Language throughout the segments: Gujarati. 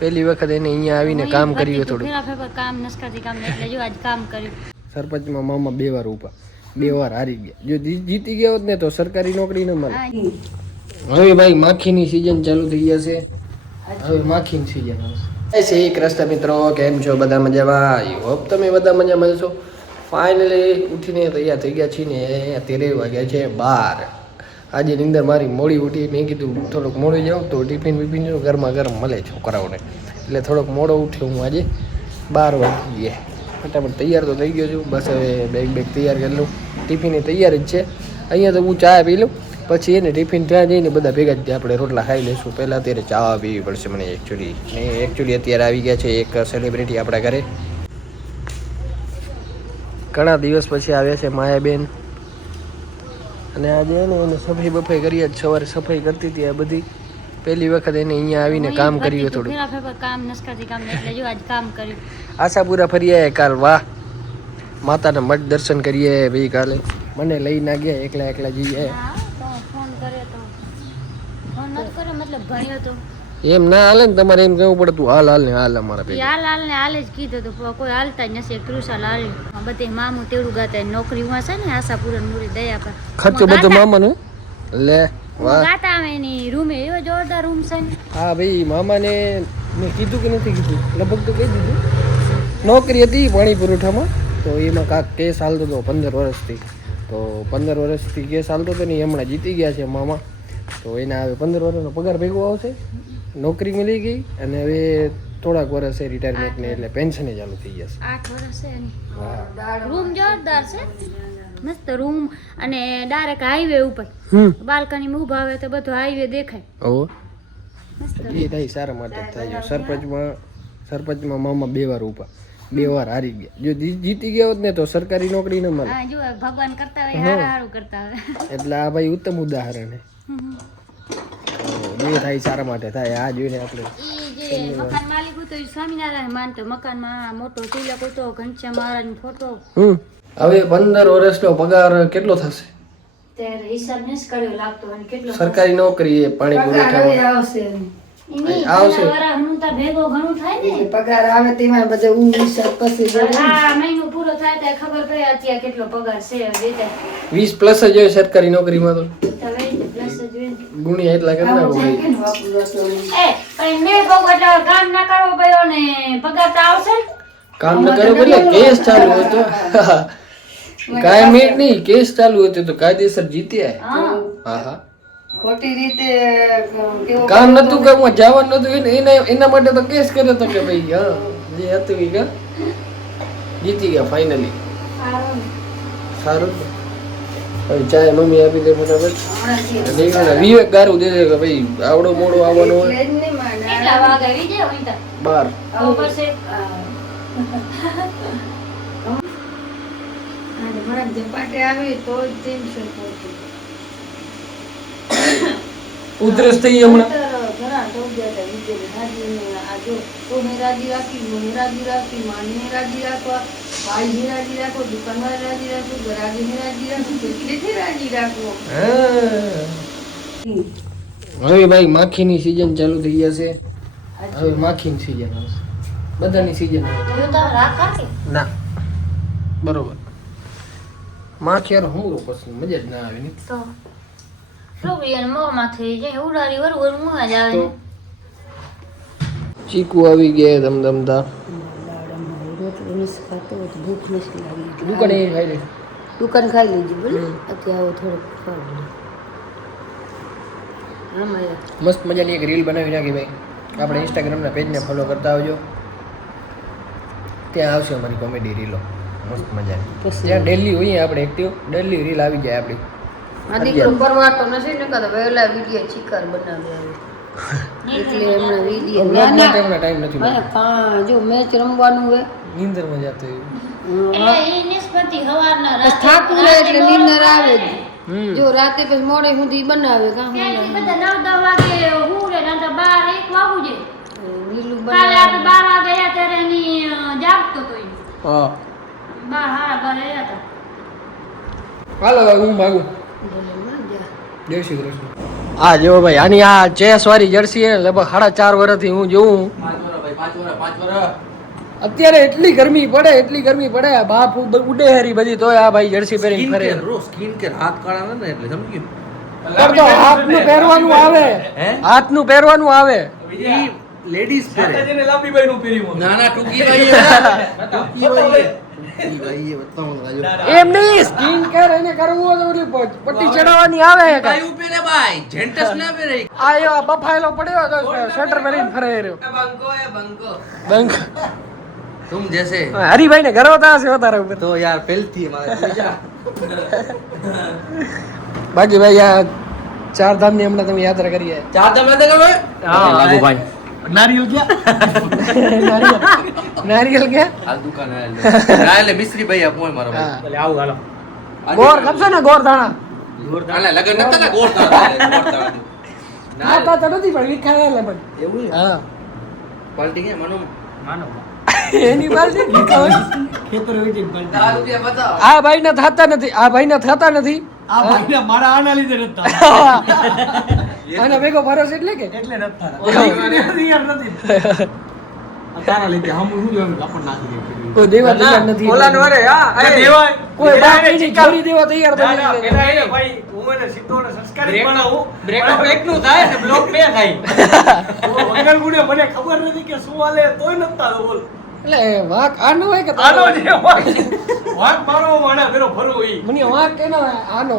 પહેલી વખત એને અહીંયા આવીને કામ કર્યું થોડું. કામ નસકાથી કામ એટલે જો આજ કામ કર્યું. સરપંચમાં મામા 2 વાર ઉભા, 2 વાર હારી ગયા. જો જીતી ગયા હોત ને તો સરકારી નોકરી ન મળે. હવે ભાઈ માખીની સીઝન ચાલુ થઈ જશે. હવે માખીની સીઝન આવશે. શ્રી કૃષ્ણ મિત્રો, કેમ છો? બધા મજામાં? આઈ હોપ તમે બધા મજામાં છો. ફાઇનલી ઉઠીને તૈયાર થઈ ગયા છીએ ને 13 વાગ્યા છે 12. આજે નીંદર મારી મોડી ઉઠી. મેં કીધું થોડુંક મોડું જાઉં તો ટિફિન વિફિન ગરમા ગરમ મળે છોકરાઓને, એટલે થોડોક મોડો ઉઠ્યો હું આજે. 12 વાગી ગયા. ફટાફટ તૈયાર તો થઈ ગયો છું. બસ હવે બેગ તૈયાર કરી લઉં. ટિફિન તૈયાર જ છે. અહીંયા તો હું ચા પી લઉં, પછી એને ટિફિન ત્યાં જઈને બધા ભેગા જ આપણે રોટલા ખાઈ લઈશું. પહેલાં અત્યારે ચા પીવી પડશે મને એકચ્યુઅલી અત્યારે આવી ગયા છે એક સેલિબ્રિટી આપણા ઘરે. ઘણા દિવસ પછી આવ્યા છે માયાબેન, અને આજે એને સફાઈ બફાઈ કરી. જ સવારે સફાઈ કરતી હતી. આ બધી પહેલી વખત એને અહીંયા આવીને કામ કર્યું થોડું. કામ નસકાથી કામ એટલે જો આજ કામ કર્યું. આશાપુરા ફરી આવ્યા કાલ. વાહ, માતાના મઠ દર્શન કરીએ ભાઈ. કાલે મને લઈ ના ગયા, એકલા જઈએ. ફોન કર્યો તો ફોન નતો કર્યો, મતલબ ભણ્યો તો એમ ના હાલે ને, તમારે એમ કહેવું પડતું હાલ ને હાલ અમારા ભેગા. હાલ ને હાલ જ કીધું તો કોઈ હાલતા જ નથી. ક્રુસાલ હાલ બધે મામું તેડું ગાતા નોકરી માં છે ને આશાપુરા મુરી દયા પર ખર્ચો બધો મામાનો લે. વાહ, ગાતા આવે એની રૂમે એવો જોરદાર રૂમ છે ને. હા ભાઈ, મામાને મેં કીધું કે નથી કીધું, લગભગ તો કહી દીધું. નોકરી હતી પાણી પુરવઠામાં, તો એમાં કાંક કેસ હાલતો હતો 15 વર્ષથી. તો 15 વર્ષથી કેસ હાલતો હતો ને, હમણાં જીતી ગયા છે મામા. તો એના હવે 15 વર્ષનો પગાર ભેગો આવશે. નોકરી મળી ગઈ અને હવે થોડાક વર્ષ છે રિટાયરમેન્ટ ને, એટલે પેન્શન ચાલુ થઈ જશે. 8 વર્ષ છે એની. રૂમ જોરદાર છે, મસ્ત રૂમ, અને ડાયરેક્ટ હાઈવે ઉપર બાલ્કની માં ઊભા આવે તો બધો હાઈવે દેખાય. ઓહો, એ થાય સારા માટે થાય. સરપંચમાં મામા 2 વાર ઉભા, 2 વાર હારી ગયા. જો જીતી ગયા હોત ને તો સરકારી નોકરી ન મળે. જો ભગવાન કરતા હોય હારું કરતા હોય, એટલે આ ભાઈ ઉત્તમ ઉદાહરણ છે. જે થાય સારા માટે થાય. આ જોઈને આપણે મકાન માલિક હતો સ્વામિનારાયણ માનતો. મકાનમાં મોટો તિલક હતો, ઘનશ્યામ મહારાજનો ફોટો. હવે 15 વર્ષનો પગાર કેટલો થશે? ત્યારે હિસાબ નથી કર્યો લાગતો. અને કેટલો સરકારી નોકરી એ પાણી પુરવઠામાં આવશે. ભેગો ઘણું થાય ને પગાર આવે તેમાં બધે હિસાબ પછી આ મહિનો પૂરો થાય ત્યારે ખબર પડે અત્યારે કેટલો પગાર છે. 20 પ્લસ જ હોય સરકારી નોકરીમાં તો. ગુણ્યા એટલા કેટલા હોય? કામ ના કરવો પડ્યો ને પગાર તો આવશે. કામ ન કરવો પડે, કેસ ચાલુ હતો. કાયમી નહીં, કેસ ચાલુ હતો તો કાયદેસર જીત્યા. હા, ખોટી રીતે કામ નતું કરવું, જવાનું નતું, એના માટે તો કેસ કર્યો હતો કે ભાઈ હા જે હતું એ જીતી ગયા ફાઇનલી. સારું. હવે ચાય મમ્મી આપી દે ફટાફટ. વિવેક ગારું દે કે ભાઈ આવડો મોડો આવવાનો હોય. 12 ઉધરસ થઈ હમણાં. હવે ભાઈ માખીની સીઝન ચાલુ થઈ જશે. હવે માખીની સીઝન આવશે. બધાની સીઝન ના બરોબર. માખી યાર હું પસંદ મજા જ ના આવે ને તો ચીકુ આવી ગયા ધમધમતા. દુકાન ખાઈ લીધી બોલે. અત્યારે થોડુંક મસ્ત મજાની એક રીલ બનાવી નાખી ભાઈ. આપણે ઇન્સ્ટાગ્રામના પેજને ફોલો કરતા આવજો. ત્યાં આવશે અમારી કોમેડી રીલો મસ્ત મજાની. ત્યાં ડેલી હોઈએ આપણે એક્ટિવ, ડેલી રીલ આવી જાય આપણી. આ દીકરો પરવાતો નથી ને કદા વહેલા વિડિયો ચિકર બનાવે આવે એટલે હમણાં વિડિયો ટાઈમ નથી. જો મેચ રમવાનું હોય નીંદરમાં જતો થાકું રહે એટલે નીંદર આવે જ. જો રાતે પછી મોડે સુધી બનાવે કામ નીલું બનાવે. 12 વાગે ત્યારે જાગતો તો. હા 12 હતા. હાલો હું ભાગું. જય શ્રી કૃષ્ણ. આ જો ભાઈ આની આ ચેસ વાળી જર્સી હે લગભગ 4.5 વર્ષથી હું જોઉં 5 વર્ષ અત્યારે એટલી ગરમી પડે બાપ ઉડે હરી બધી તોય આ ભાઈ જર્સી પહેરીને ફરે સ્કિન કેર હાથ કાળા ને એટલે સમજી તો હાથનું પહેરવાનું આવે હાથનું પહેરવાનું આવે ઈ લેડીઝ પહેરે જેને લાંબી બાઈ નું પહેરી ના ના ટૂંકી ભાઈ એમ નહીં સ્કિન કેર એને કરવું હોય તો ઓલી પટ્ટી ચડાવવાની આવે હે ભાઈ ઉપેરે ભાઈ જેન્ટસ ના પહેરે આ એવા બફાયેલો પડ્યો તો સ્વેટર પહેરીને ફરે રહ્યો બંક तुम जैसे હરીભાઈ ને ગર્વ થશે તારા ઉપર तो यार पहलती हमारे બાકી ભાઈ આ 4 ધામ ની હમણાં તમે યાત્રા કરી આયા चार दम लगे गए लागू भाई નારિયેલ નારિયેલ ક્યાં हाल दुकान है ना ले मिस्त्री भाई आप मोय मारो भाई એટલે આવું હાલો ગોર ખપશે ને ગોર ધાણા ना लगे नता ना गोर था ખાતા તો નથી પણ વિખાયા લે પણ એવું હા क्वालिटी है मानो માનો એની પાસે વિખાવા ખેતર વેચીને પણ 10 रुपया बताओ આ ભાઈ ના થતા નથી આ ભાઈને મારા આના લીધે નતા આના ભેગો ભરોસ એટલે કે એટલે નતા યાર નથી તારા લીધે હમ શું જોયું આપણ નાખી દે કોઈ દેવા તૈયાર નથી ઓલા નરે હા દેવાય કોઈ બાકી છોડી દેવા તૈયાર બની પેલા એને ભાઈ હું એને સીધો ને સંસ્કારી બનાવું બ્રેકઅપ એકનું થાય ને બ્લોક બે થાય વગર ગુડે મને ખબર નથી કે શું હાલે તોય નતા બોલ એટલે વાક આનો હોય કે આનો જે વાક મારો માણા પેલો ફરવો ઈ મને વાક કેનો આનો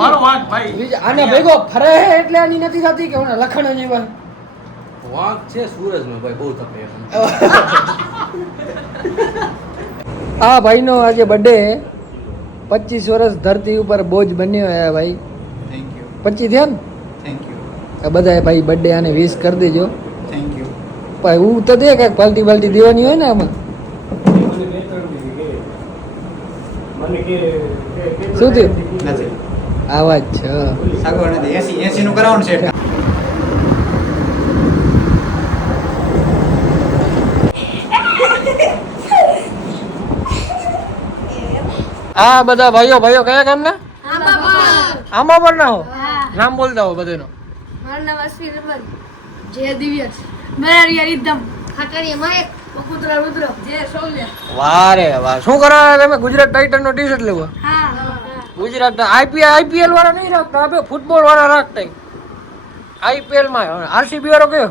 મારો વાક ભાઈ આના ભેગો ફરે હે એટલે આની નથી થતી કે ઓના લખણ જેવા वाक छे सूरज में भाई बहुत तपे આ ભાઈનો આજે બર્થડે 25 વર્ષ ધરતી ઉપર બોજ બન્યો હે ભાઈ થેન્ક યુ 25 થયા ને થેન્ક યુ આ બધાએ ભાઈ બર્થડે આને વિશ કરી દેજો થેન્ક યુ ભાઈ હું તો દે કાંઈક પાલટી બાલટી દેવાની હોય ને આમાં શું થયું નથી આવા જ છે સાગવડ નથી 80 નું કરાવવાનું છે આ બધા ભાઈઓ કયા ગામના આમાં પર ના હો નામ બોલતા હો બધાનો મારું નામ અશ્વિન રમન જય દિવ્યસ બરારિયા રીધમ ખાટરિયા માયક બકુતરા રુદ્ર જય સૌલ્ય વાહ રે વાહ શું કરો તમે ગુજરાત ટાઇટન નો ટી-શર્ટ લેવો હા ગુજરાત આઈપીએલ વાળા નહીં રાખતા આપણે ફૂટબોલ વાળા રાખતા આઈપીએલ માં આરસીબી વાળો કયો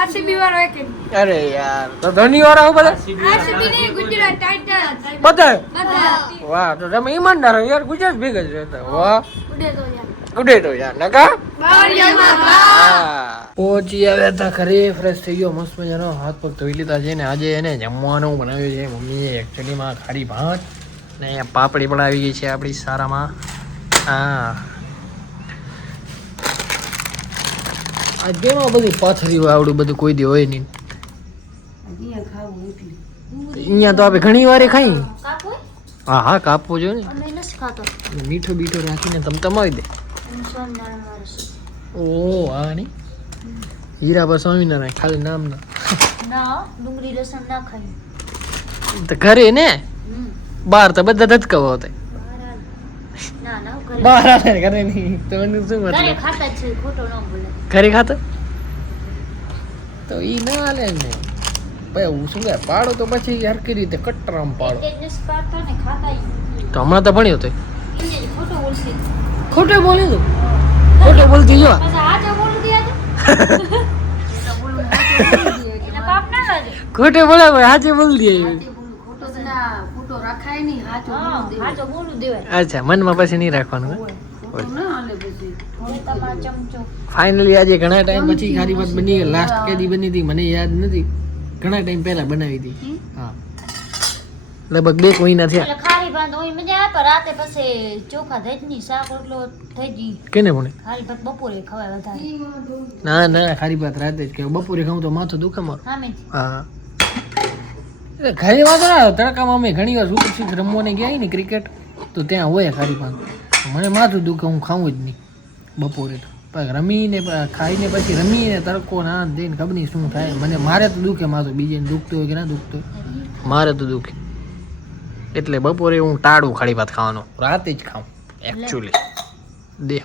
આરસીબી વાળો એક અરે યાર તો ધોની વાળા હું બધા આરસીબી ને ગુજરાત ટાઇટન્સ બધા બધા વાહ તો તમે ઈમાનદાર હો યાર ગુજરાત ભેગા જ રહેતા વાહ ઉડે તો યાર ઉડે તો યાર નકા બાવળિયામાં પહોંચી આવ્યા હતા ઘરે ફ્રેશ થઈ ગયો મસ્ત મજાનો હાથ પગ ધોઈ લીધા છે ને આજે એને જમવાનું બનાવ્યું છે મમ્મીએ એકચ્યુઅલીમાં ખારી ભાત ને પાપડી પણ આવી ગઈ છે આપણી સારામાં હા આ કેમાં બધી પાથરી આવડું બધું કોઈ દી હોય નહીં અહીંયા તો આપણે ઘણી વાર ખાઈ કાકુ હા હા કાપવો જોઈએ ને અમે નથી ખાતો મીઠો બીઠો રાખીને તમતમાવી દે સ્વામિનારાયણ વાળો છે. ઓ હા નહીં હીરા પર સ્વામિનારાયણ ખાલી નામ ના ના ડુંગળી લસણ ના ખાઈ તો ઘરે ને બહાર તો બધા ધતકાવો હતા ના ના ઘરે બહાર આવે ઘરે નહીં તો એનું શું ઘરે મતલબ ખાતા જ છે ખોટો ન બોલે ઘરે ખાતો તો ઈ ના હાલે ને ભાઈ હું શું કહે પાડો તો પછી હરકી રીતે કટરામ પાડો એક જ નથી પાડતા ને ખાતા ય. તો હમણાં તો ભણ્યો તો એને જ ખોટો બોલશે ખોટે બોલે તું ખોટે બોલતી જો પછી આજે બોલી દે આજે એને પાપ ના લાગે ખોટે બોલે ભાઈ હાચે બોલ દે ખોટો ના ખોટો રાખાય નહીં હાચો હા આજે બોલું દેવાય અચ્છા મનમાં પછી નહીં રાખવાનું ખોટો ના હાલે પછી હવે તમારો ચમચો ફાઇનલી આજે ઘણા ટાઈમ પછી ખારી ભાત બની ગઈ લાસ્ટ કેદી બની હતી મને યાદ નથી ઘણા ટાઈમ પહેલા બનાવી હતી હા લગભગ 2 મહિના થયા એટલે ખારી ભાત હોય મજા આવે પણ રાતે પછી ચોખા દહીં શાક રોટલો થઈ ગઈ કેને ભણે ખારી ભાત બપોરે ખવાય વધારે ના ખારી ભાત રાતે જ કે બપોરે ખાઉં તો માથું દુખે મારું સામે હા એટલે ઘરે વાત ના તડકામાં અમે ઘણી વાર સુપર સિક્સ રમવાને ગયા ને ક્રિકેટ તો ત્યાં હોય ખારી ભાત મને માથું દુખે હું ખાઉં જ નહીં બપોરે તો પછી રમીને ખાઈને પછી રમીને તડકો ના દઈને ખબર નહીં શું થાય મને મારે તો દુખે માથું બીજેને દુખતું હોય કે ના દુખતું હોય મારે તો દુખે એટલે બપોરે હું ટાળું ખારી ભાત ખાવાનો રાતે જ ખાઉં એકચ્યુઅલી દે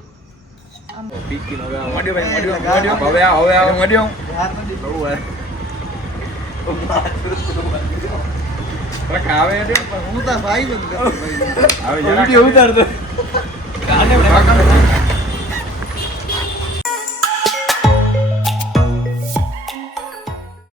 ઉતાર દો